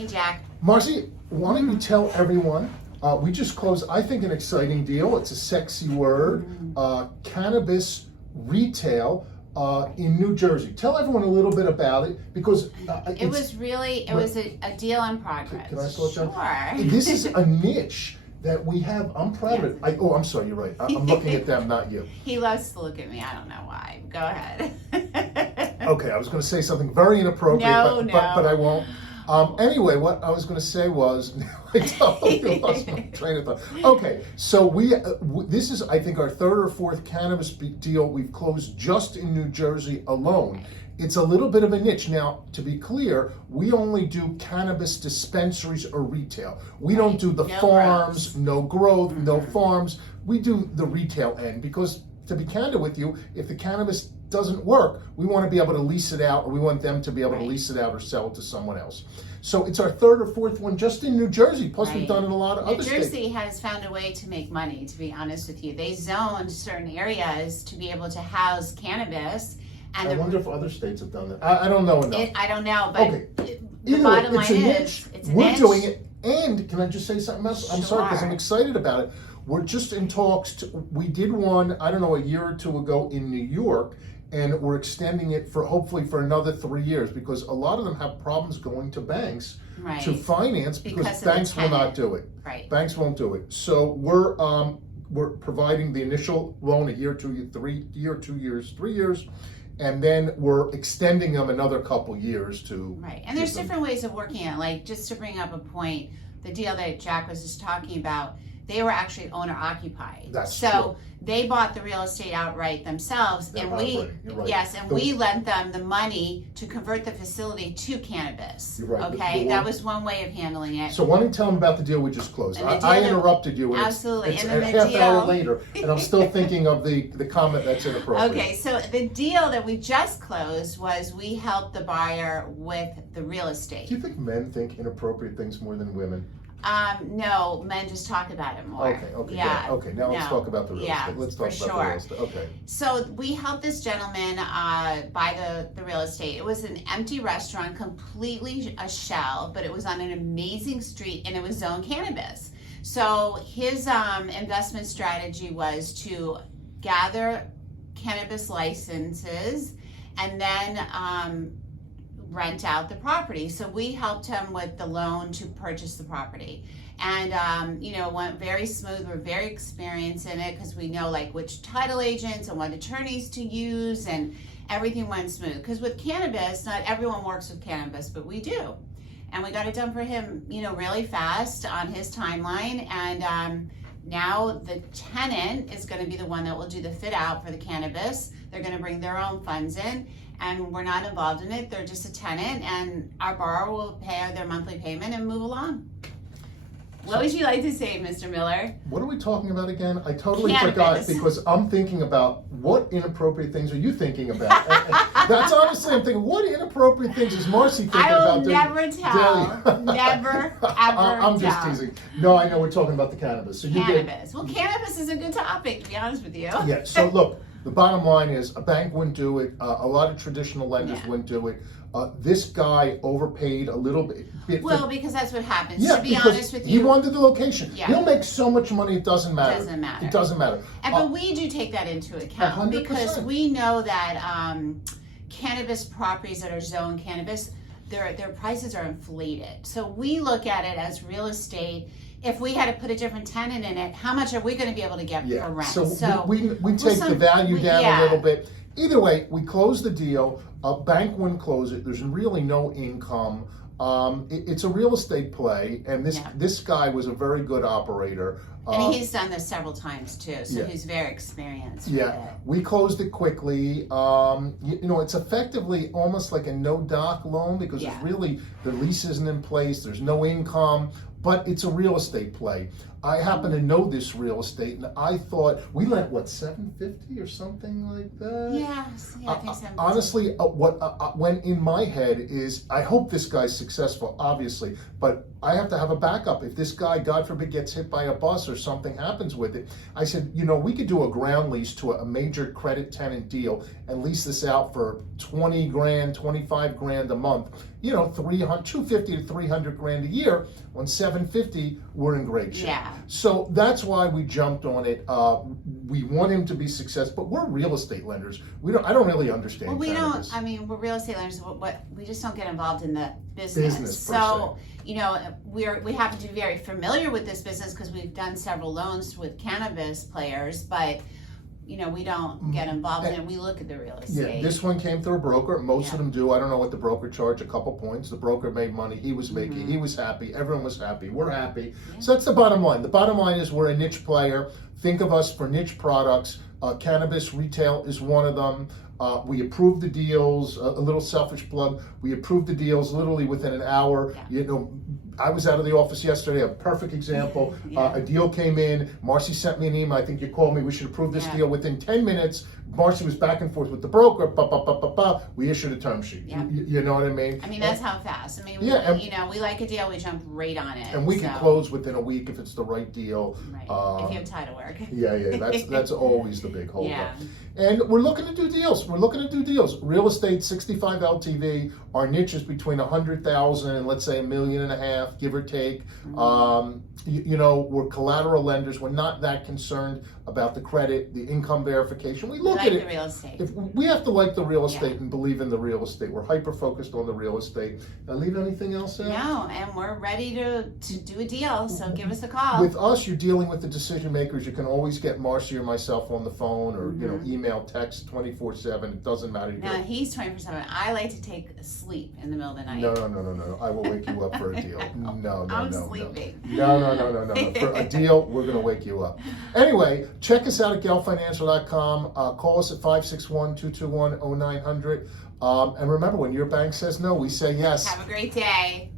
Hey, Jack. Marcy, why don't you tell everyone, we just closed, I think, an exciting deal. It's a sexy word. Cannabis retail in New Jersey. Tell everyone a little bit about it, because It was a deal in progress. Can I slow down? Sure. This is a niche that we have. I'm proud of it. I'm sorry, you're right. I'm looking at them, not you. He loves to look at me. I don't know why. Go ahead. Okay, I was going to say something very inappropriate, but I won't. Anyway, what I was going to say was, I totally lost my train of thought. Okay, so this is, I think, our third or fourth cannabis deal we've closed just in New Jersey alone. It's a little bit of a niche. Now, to be clear, we only do cannabis dispensaries or retail. We don't do the farms, no growth, no farms. We do the retail end because, to be candid with you, if the cannabis doesn't work, we want to be able to lease it out, or we want them to be able to lease it out or sell it to someone else. So it's our third or fourth one just in New Jersey. Plus we've done it in a lot of other states. New Jersey has found a way to make money, to be honest with you. They zoned certain areas to be able to house cannabis. And I wonder if other states have done that. I don't know enough. I don't know, but okay. The bottom line is, it's a We're niche. doing it, and can I just say something else? I'm sorry, because I'm Sure. excited about it. We're just in talks. We did one, I don't know, a year or two ago in New York, and we're extending it for hopefully for another 3 years, because a lot of them have problems going to banks to finance because banks will not do it. Right. Banks won't do it. So we're providing the initial loan a year, 2 year, 2 years, 3 years, and then we're extending them another couple years to. Right, and there's different ways of working it. Like, just to bring up a point, the deal that Jack was just talking about, they were actually owner occupied. That's so true. They bought the real estate outright themselves, They're and operating. You're right. we lent them the money to convert the facility to cannabis. You're right. Okay, that was one way of handling it. So why don't you tell them about the deal we just closed? And the deal I that- interrupted you. And Absolutely. It's And a then the half hour deal- later, and I'm still thinking of the comment that's inappropriate. Okay, so the deal that we just closed was we helped the buyer with the real estate. Do you think men think inappropriate things more than women? No, men just talk about it more. Okay, Yeah. good. Okay, now let's talk about the real estate. Let's talk for about the real sure. estate. Okay. So we helped this gentleman buy the real estate. It was an empty restaurant, completely a shell, but it was on an amazing street, and it was zoned cannabis. So his investment strategy was to gather cannabis licenses and then rent out the property. So we helped him with the loan to purchase the property. And, it went very smooth. We're very experienced in it because we know like which title agents and what attorneys to use, and everything went smooth. Because with cannabis, not everyone works with cannabis, but we do. And we got it done for him, really fast on his timeline. And now the tenant is going to be the one that will do the fit out for the cannabis. They're going to bring their own funds in, and we're not involved in it. They're just a tenant, and our borrower will pay their monthly payment and move along. What would you like to say, Mr. Miller? What are we talking about again? I totally Cannabis. forgot, because I'm thinking about what inappropriate things are you thinking about? And that's honestly, I'm thinking, what inappropriate things is Marcy thinking I will about? never tell. Never, ever I'm just tell. teasing. No, I know we're talking about the cannabis. So you get, Cannabis. Well, cannabis is a good topic, to be honest with you. yeah, so look, the bottom line is a bank wouldn't do it. A lot of traditional lenders wouldn't do it. This guy overpaid a little bit. Well, because that's what happens. Yeah, To be because honest with you, he wanted the location. Yeah. He'll make so much money, it doesn't matter. Doesn't matter. It doesn't matter. but we do take that into account 100%. because we know that cannabis properties that are zoned cannabis, their prices are inflated. So we look at it as real estate. If we had to put a different tenant in it, how much are we going to be able to get for rent? So we take the value down a little bit. Either way, we close the deal. A bank wouldn't close it. There's really no income. It's a real estate play, and this guy was a very good operator. And he's done this several times too, so he's very experienced with it. We closed it quickly. It's effectively almost like a no-doc loan because it's really, the lease isn't in place, there's no income, but it's a real estate play. I happen to know this real estate, and I thought we lent $750 or something like that. Yeah, I think so. Honestly, what went in my head is, I hope this guy's successful, obviously, but I have to have a backup. If this guy, God forbid, gets hit by a bus or something happens with it, I said, we could do a ground lease to a major credit tenant deal and lease this out for 20 grand, 25 grand a month, $250 to $300 a year. On 750, we're in great shape. Yeah. So that's why we jumped on it. We want him to be successful, but we're real estate lenders. I don't really understand. Well, we cannabis. don't. I mean, we're real estate lenders. We just don't get involved in the business. So we happen to be very familiar with this business because we've done several loans with cannabis players, but we don't get involved in it. We look at the real estate. Yeah, this one came through a broker. Most of them do. I don't know what the broker charged, a couple points. The broker made money. He was making. He was happy. Everyone was happy. We're happy. Yeah. So that's the bottom line. The bottom line is we're a niche player. Think of us for niche products. Cannabis retail is one of them. We approved the deals. A little selfish plug. We approved the deals literally within an hour. Yeah. I was out of the office yesterday, a perfect example. Yeah. A deal came in, Marcy sent me an email, I think you called me, we should approve this deal. Within 10 minutes, Marcy was back and forth with the broker, we issued a term sheet. Yeah. You know what I mean? I mean, that's how fast. I mean, we like a deal, we jump right on it. And we can close within a week if it's the right deal. Right, if you have title work. Yeah, that's always the big hold Yeah. up. And we're looking to do deals. Real estate, 65 LTV. Our niche is between 100,000 and let's say $1.5 million, give or take. We're collateral lenders. We're not that concerned about the credit, the income verification. We look at it. The real estate. We have to like the real estate and believe in the real estate. We're hyper focused on the real estate. Did I leave anything else out? No, and we're ready to do a deal. So give us a call. With us, you're dealing with the decision makers. You can always get Marcy or myself on the phone, or email, text, 24/7. It doesn't matter. No, he's 24/7. I like to take sleep in the middle of the night. No. I will wake you up for a deal. No. I'm sleeping. No. For a deal, we're going to wake you up. Anyway, check us out at geltfinancial.com. Call us at 561-221-0900. And remember, when your bank says no, we say yes. Have a great day.